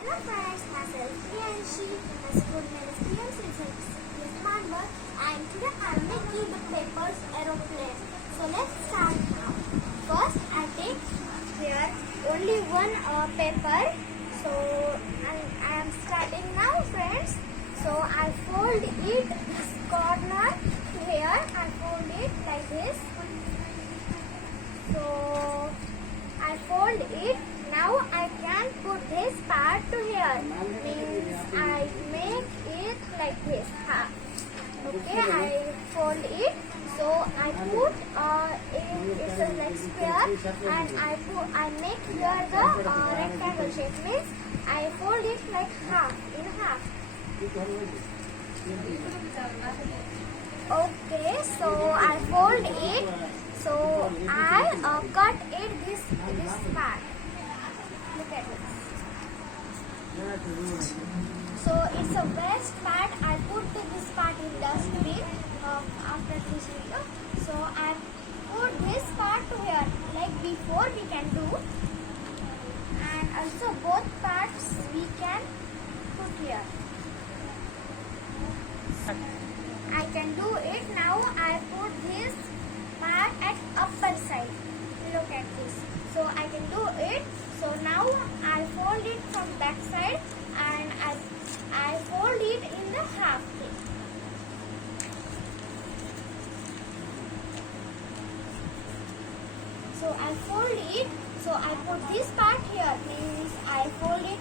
Hello friends, myself Priyanshi, my school name is Priyanshi, it's Manbar, and today I am making the papers aeroplane. So let's start now. First I take here only one paper. So I am starting now friends. So I fold it this corner to here, I fold it like this. So I fold it. Now I can put this part to here. Means I make it like this. Okay, I fold it. So I put it's a like square, and I make here the rectangle shape. Means I fold it like half in half. Okay, so I fold it. So I cut it this part. Look at this. So it's a waste part. I put this part in dustbin after this video. So I put this part to here like before we can do, and also both parts we can put here. I can do it now. I put this part at upper side. Look at this. So I can do it. So now I fold it from back side, and I fold it in the half thing. So I fold it. So I put this part here. Means I fold it